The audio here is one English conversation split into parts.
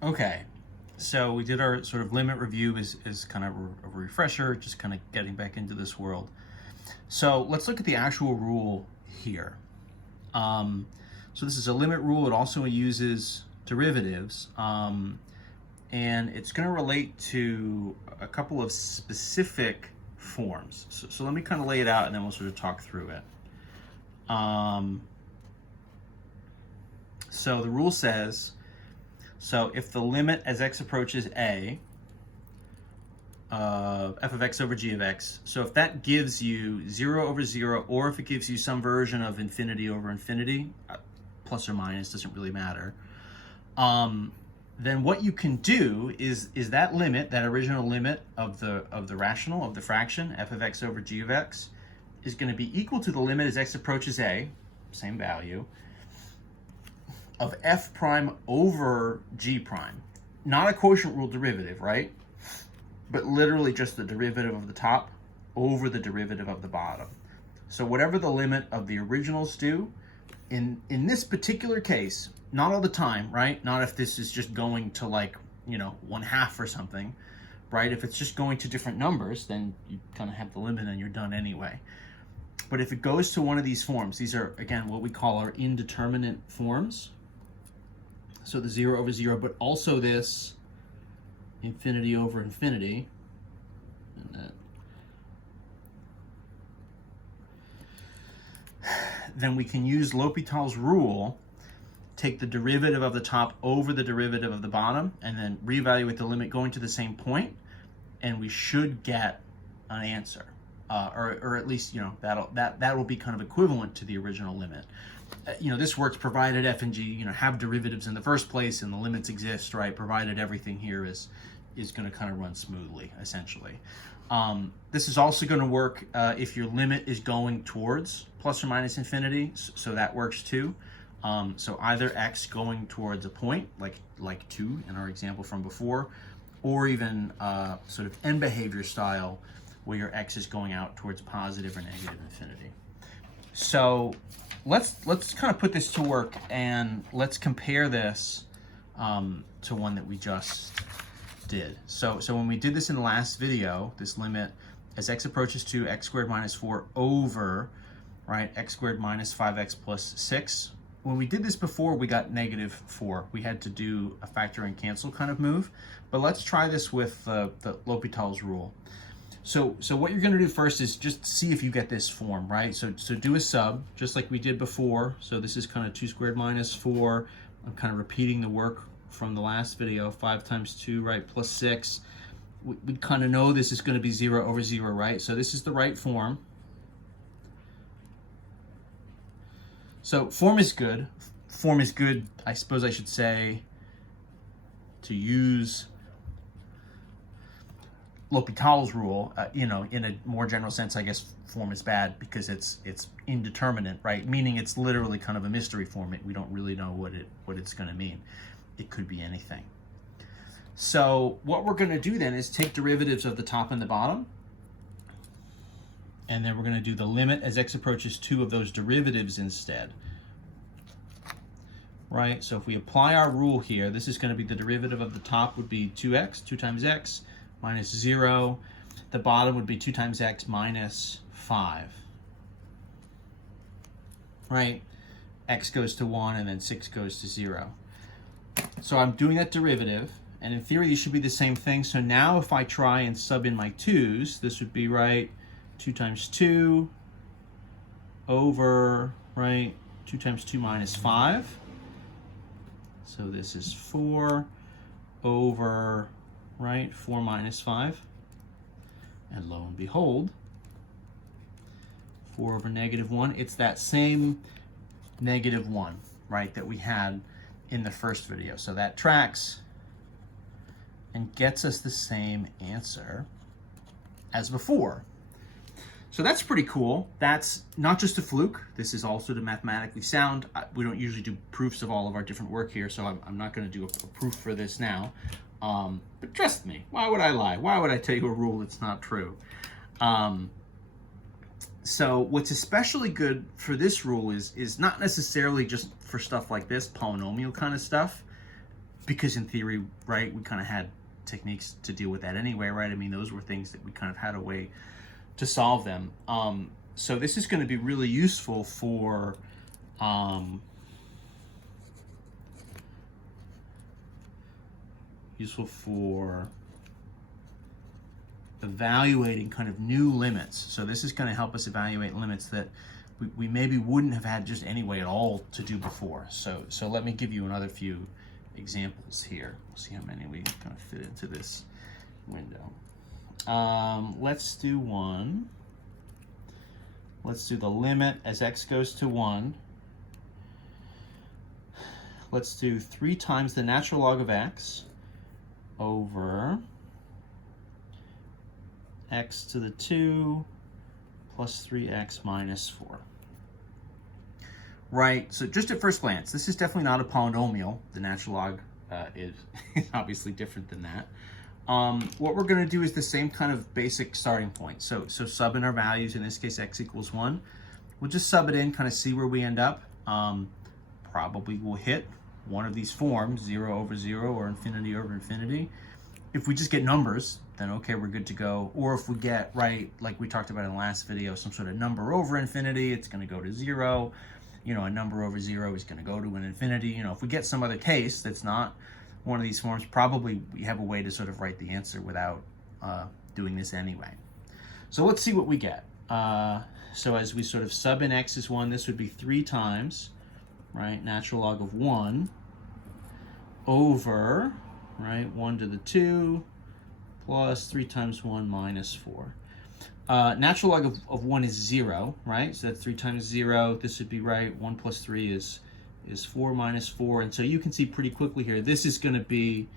Okay, so we did our sort of limit review as kind of a refresher, just kind of getting back into this world. So let's look at the actual rule here. Um, so this is a limit rule. It also uses derivatives, and it's going to relate to a couple of specific forms. So let me kind of lay it out, and then we'll sort of talk through it. So the rule says, so if the limit as x approaches a, f of x over g of x, so if that gives you 0 over 0, or if it gives you some version of infinity over infinity, plus or minus, doesn't really matter, then what you can do is that limit, that original limit of the rational, of the fraction, f of x over g of x, is going to be equal to the limit as x approaches a, same value, of f prime over g prime. Not a quotient rule derivative, right? But literally just the derivative of the top over the derivative of the bottom. So whatever the limit of the originals do, in this particular case, not all the time, right? Not if this is just going to, like, 1/2 or something, right? If it's just going to different numbers, then you kind of have the limit and you're done anyway. But if it goes to one of these forms, these are, again, what we call our indeterminate forms. So the 0 over 0, but also this infinity over infinity. And then we can use L'Hopital's rule, take the derivative of the top over the derivative of the bottom, and then reevaluate the limit going to the same point, and we should get an answer. Or at least, that will be kind of equivalent to the original limit. This works provided f and g, have derivatives in the first place and the limits exist, right? Provided everything here is going to kind of run smoothly, essentially. This is also going to work if your limit is going towards plus or minus infinity, so that works too. So either x going towards a point, like 2 in our example from before, or even sort of end behavior style, where your x is going out towards positive or negative infinity. So let's kind of put this to work, and let's compare this to one that we just did. So when we did this in the last video, this limit as x approaches to x squared minus 4 over, right, x squared minus 5x plus 6. When we did this before, we got -4. We had to do a factor and cancel kind of move. But let's try this with the L'Hopital's rule. So what you're going to do first is just see if you get this form, right? So do a sub, just like we did before. So this is kind of 2 squared minus 4. I'm kind of repeating the work from the last video. 5 times 2, right, plus 6. We kind of know this is going to be 0 over 0, right? So this is the right form. So form is good. Form is good, I suppose I should say, to use L'Hopital's rule, in a more general sense. I guess form is bad because it's indeterminate, right? Meaning it's literally kind of a mystery form. We don't really know what it's going to mean. It could be anything. So what we're going to do then is take derivatives of the top and the bottom, and then we're going to do the limit as x approaches 2 of those derivatives instead. Right? So if we apply our rule here, this is going to be the derivative of the top would be 2x, 2 times x, minus 0. The bottom would be 2 times x minus 5. Right? X goes to 1 and then 6 goes to 0. So I'm doing that derivative, and in theory these should be the same thing. So now if I try and sub in my 2's, this would be, right, 2 times 2 over, right, 2 times 2 minus 5. So this is 4 over, right, 4 minus 5. And lo and behold, 4 over -1. It's that same -1, right, that we had in the first video. So that tracks and gets us the same answer as before. So that's pretty cool. That's not just a fluke. This is also mathematically sound. We don't usually do proofs of all of our different work here, so I'm not going to do a proof for this now. But trust me, why would I lie? Why would I tell you a rule that's not true? So what's especially good for this rule is not necessarily just for stuff like this, polynomial kind of stuff. because in theory, right, we kind of had techniques to deal with that anyway, right? I mean, those were things that we kind of had a way to solve them. So this is going to be really useful for evaluating kind of new limits. So this is going to help us evaluate limits that we maybe wouldn't have had just any way at all to do before. So let me give you another few examples here. We'll see how many we kind of fit into this window. Let's do one. Let's do the limit as x goes to 1. Let's do 3 times the natural log of x over x to the 2 plus 3x minus 4. Right, so just at first glance, this is definitely not a polynomial. The natural log is obviously different than that. What we're going to do is the same kind of basic starting point. So sub in our values, in this case x equals 1. We'll just sub it in, kind of see where we end up. Probably we'll hit one of these forms, 0 over 0 or infinity over infinity. If we just get numbers, then okay, we're good to go. Or if we get, right, like we talked about in the last video, some sort of number over infinity, it's going to go to 0. You know, a number over 0 is going to go to an infinity. You know, if we get some other case that's not one of these forms, probably we have a way to sort of write the answer without doing this anyway. So let's see what we get. So as we sort of sub in x is 1, this would be 3 times, right, natural log of 1 over, right, 1 to the 2 plus 3 times 1 minus 4. Natural log of 1 is 0, right? So that's 3 times 0. This would be right. 1 plus 3 is 4 minus 4. And so you can see pretty quickly here, this is going to be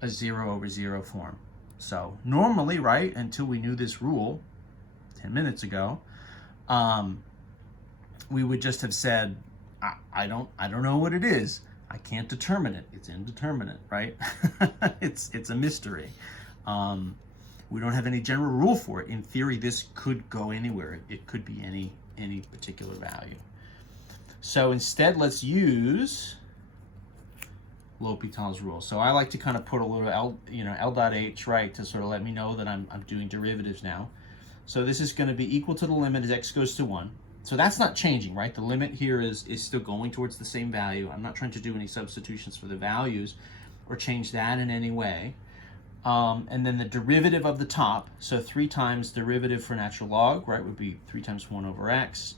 a 0 over 0 form. So normally, right, until we knew this rule 10 minutes ago, we would just have said, I don't know what it is. I can't determine it. It's indeterminate, right? it's a mystery. We don't have any general rule for it. In theory, this could go anywhere. It could be any particular value. So instead, let's use L'Hopital's rule. So I like to kind of put a little L dot H, right, to sort of let me know that I'm doing derivatives now. So this is going to be equal to the limit as x goes to 1. So that's not changing, right? The limit here is still going towards the same value. I'm not trying to do any substitutions for the values or change that in any way. And then the derivative of the top, so 3 times derivative for natural log, right, would be 3 times 1 over x.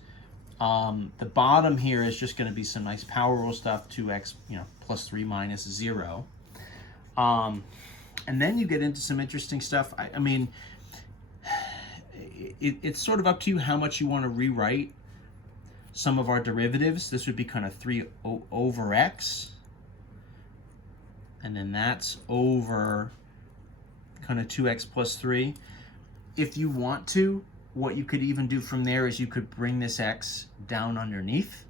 The bottom here is just going to be some nice power rule stuff, 2x, plus 3 minus 0. And then you get into some interesting stuff. I mean, it's sort of up to you how much you want to rewrite some of our derivatives. This would be kind of 3 over x. And then that's over kind of 2x plus 3. If you want to, what you could even do from there is you could bring this x down underneath.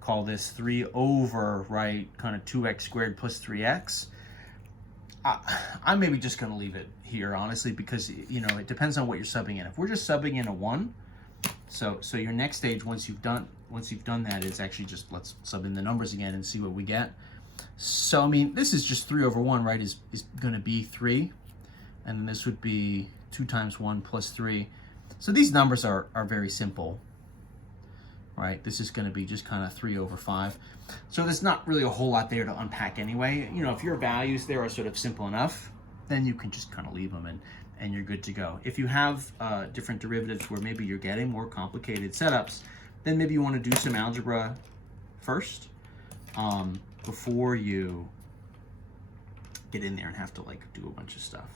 Call this 3 over, right, kind of 2x squared plus 3x. I'm maybe just going to leave it here, honestly, because, it depends on what you're subbing in. If we're just subbing in a 1, so your next stage, once you've done that, is actually just let's sub in the numbers again and see what we get. So, I mean, this is just 3 over 1, right, is going to be 3. And then this would be 2 times 1 plus 3. So these numbers are very simple, right? This is going to be just kind of 3 over 5. So there's not really a whole lot there to unpack anyway. If your values there are sort of simple enough, then you can just kind of leave them and you're good to go. If you have different derivatives where maybe you're getting more complicated setups, then maybe you want to do some algebra first before you get in there and have to do a bunch of stuff.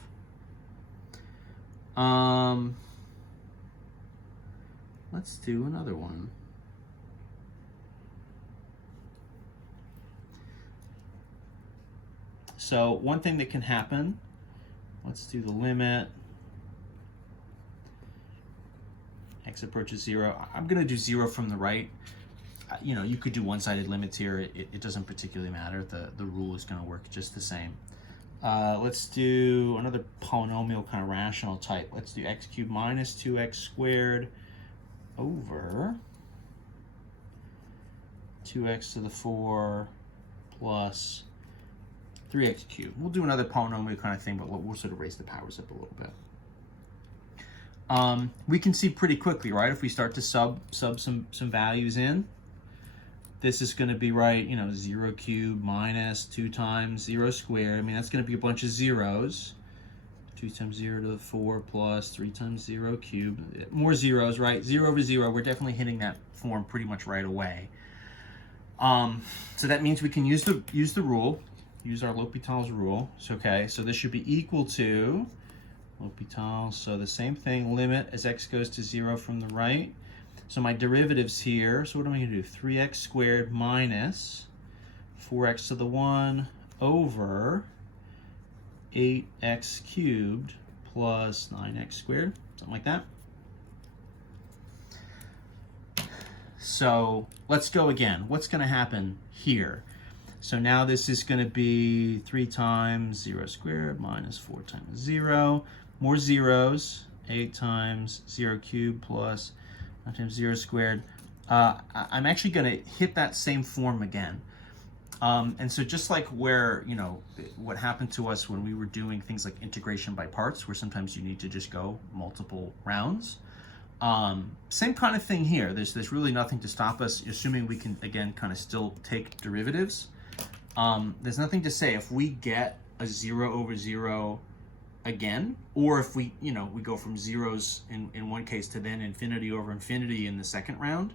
Let's do another one. So one thing that can happen, let's do the limit. X approaches 0. I'm going to do 0 from the right. You could do one-sided limits here. It doesn't particularly matter. The rule is going to work just the same. Let's do another polynomial kind of rational type. Let's do x cubed minus 2x squared over 2x to the 4 plus 3x cubed. We'll do another polynomial kind of thing, but we'll sort of raise the powers up a little bit. We can see pretty quickly, right? If we start to sub some values in, this is going to be, right, 0 cubed minus 2 times 0 squared. I mean, that's going to be a bunch of zeros. 2 times 0 to the 4 plus 3 times 0 cubed. More zeros, right? 0 over 0. We're definitely hitting that form pretty much right away. So that means we can use the rule, use our L'Hopital's rule. So, okay, so this should be equal to L'Hopital. So the same thing, limit as x goes to 0 from the right. So my derivatives here, so what am I going to do? 3x squared minus 4x to the 1 over 8x cubed plus 9x squared, something like that. So let's go again. What's going to happen here? So now this is going to be 3 times 0 squared minus 4 times 0. More zeros. 8 times 0 cubed plus 9 times 0 squared. I'm actually going to hit that same form again. And so just like where, what happened to us when we were doing things like integration by parts, where sometimes you need to just go multiple rounds. Same kind of thing here. There's really nothing to stop us, assuming we can, again, kind of still take derivatives. There's nothing to say if we get a 0 over 0 again, or if we, we go from zeros in one case to then infinity over infinity in the second round,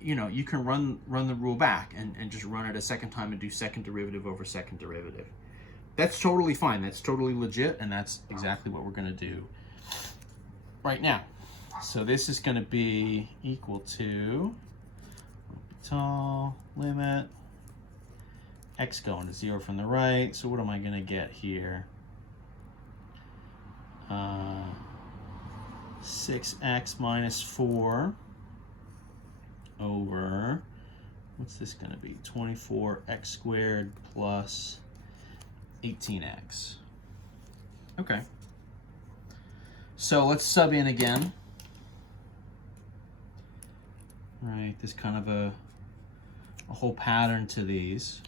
you can run the rule back and just run it a second time and do second derivative over second derivative. That's totally fine. That's totally legit, and that's exactly what we're going to do right now. So this is going to be equal to L'Hopital limit x going to 0 from the right. So what am I going to get here? 6x minus 4 over, what's this going to be? 24x squared plus 18x. Okay. So let's sub in again. Right, there's kind of a whole pattern to these.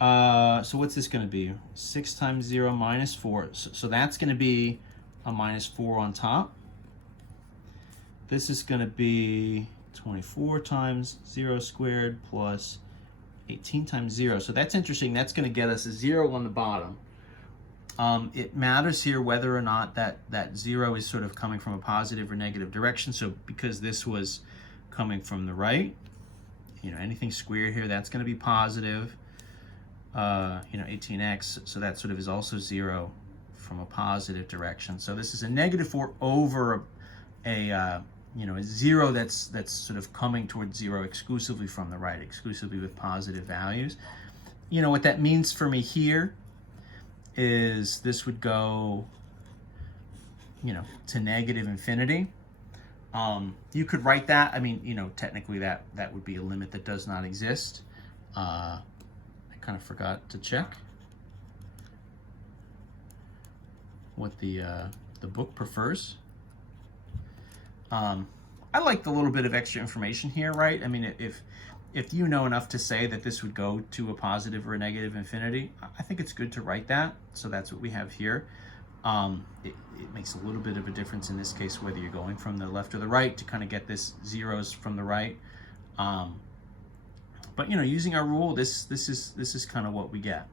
So what's this going to be? 6 times 0 minus 4. So that's going to be a minus 4 on top. This is going to be 24 times 0 squared plus 18 times 0. So that's interesting. That's going to get us a 0 on the bottom. It matters here whether or not that 0 is sort of coming from a positive or negative direction. So because this was coming from the right, anything square here, that's going to be positive. 18x, so that sort of is also 0 from a positive direction. So this is a negative 4 over a 0 that's sort of coming towards 0 exclusively from the right, exclusively with positive values. What that means for me here is this would go, to negative infinity. You could write that. I mean, technically that would be a limit that does not exist. I kind of forgot to check what the book prefers. I like the little bit of extra information here, right? I mean, if you know enough to say that this would go to a positive or a negative infinity, I think it's good to write that. So that's what we have here. It makes a little bit of a difference in this case whether you're going from the left or the right to kind of get this zeros from the right. But using our rule, this is kind of what we get.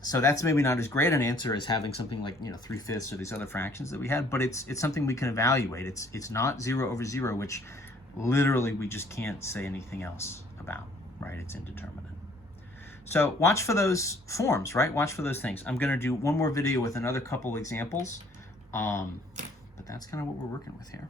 So that's maybe not as great an answer as having something like 3/5 or these other fractions that we had, but it's something we can evaluate. It's not 0 over 0, which literally we just can't say anything else about, right? It's indeterminate. So watch for those forms, right? Watch for those things. I'm going to do one more video with another couple examples, but that's kind of what we're working with here.